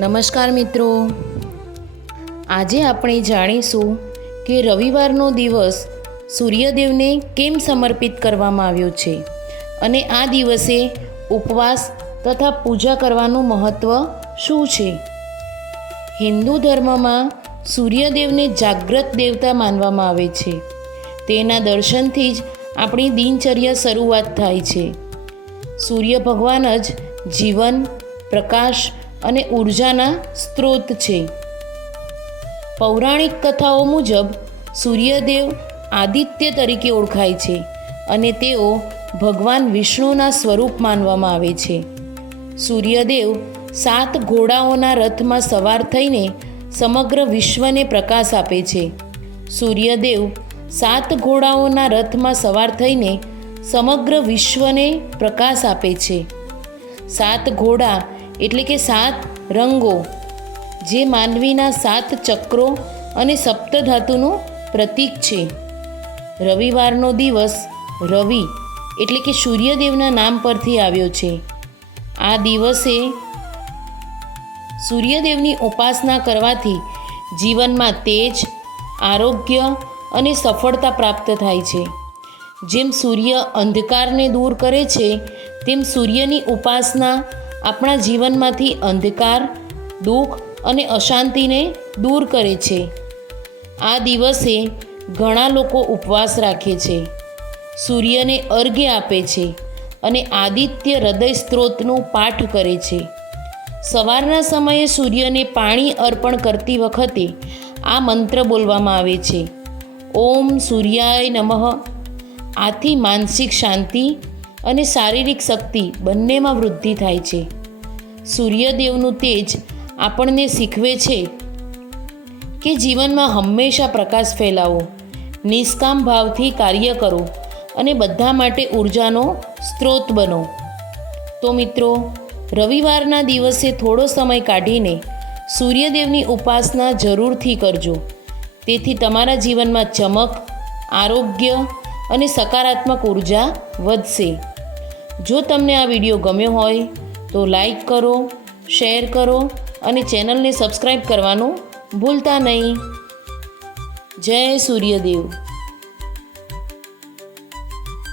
નમસ્કાર મિત્રો, આજે આપણે જાણીશું કે રવિવારનો દિવસ સૂર્યદેવને કેમ સમર્પિત કરવામાં આવ્યો છે અને આ દિવસે ઉપવાસ તથા પૂજા કરવાનું મહત્ત્વ શું છે। હિન્દુ ધર્મમાં સૂર્યદેવને જાગ્રત દેવતા માનવામાં આવે છે। તેના દર્શનથી જ આપણી દિનચર્યા શરૂઆત થાય છે। સૂર્ય ભગવાન જ જીવન, પ્રકાશ અને ઉર્જાના સ્ત્રોત છે। પૌરાણિક કથાઓ મુજબ સૂર્યદેવ આદિત્ય તરીકે ઓળખાય છે અને તેઓ ભગવાન વિષ્ણુના સ્વરૂપ માનવામાં આવે છે। સૂર્યદેવ 7 ઘોડાઓના રથમાં સવાર થઈને સમગ્ર વિશ્વને પ્રકાશ આપે છે। સૂર્યદેવ 7 ઘોડાઓના રથમાં સવાર થઈને સમગ્ર વિશ્વને પ્રકાશ આપે છે। 7 ઘોડા એટલે કે 7 રંગો, જે માનવીના 7 ચક્રો અને સપ્તધાતુનું પ્રતીક છે। રવિવારનો દિવસ રવિ એટલે કે સૂર્યદેવના નામ પરથી આવ્યો છે। આ દિવસે સૂર્યદેવની ઉપાસના કરવાથી જીવનમાં તેજ, આરોગ્ય અને સફળતા પ્રાપ્ત થાય છે। જેમ સૂર્ય અંધકારને દૂર કરે છે, તેમ સૂર્યની ઉપાસના આપણા જીવનમાંથી અંધકાર, દુઃખ અને અશાંતિને દૂર કરે છે। આ દિવસે ઘણા લોકો ઉપવાસ રાખે છે, સૂર્યને અર્ઘ્ય આપે છે અને આદિત્ય હૃદય સ્ત્રોતનું પાઠ કરે છે। સવારના સમયે સૂર્યને પાણી અર્પણ કરતી વખતે આ મંત્ર બોલવામાં આવે છે, ઓમ સૂર્યાય નમઃ। આથી માનસિક શાંતિ અને શારીરિક શક્તિ બંનેમાં વૃદ્ધિ થાય છે। સૂર્યદેવનું તેજ આપણને શીખવે છે કે જીવનમાં હંમેશા પ્રકાશ ફેલાવો, નિષ્કામ ભાવથી કાર્ય કરો અને બધા માટે ઉર્જાનો સ્ત્રોત બનો। તો મિત્રો, રવિવારના દિવસે થોડો સમય કાઢીને સૂર્યદેવની ઉપાસના જરૂરથી કરજો। તેથી તમારા જીવનમાં ચમક, આરોગ્ય અને સકારાત્મક ઉર્જા વધશે। જો તમને આ વિડીયો ગમ્યો હોય તો લાઈક કરો, શેર કરો અને ચેનલને સબસ્ક્રાઈબ કરવાનું ભૂલતા નહીં। જય સૂર્યદેવ।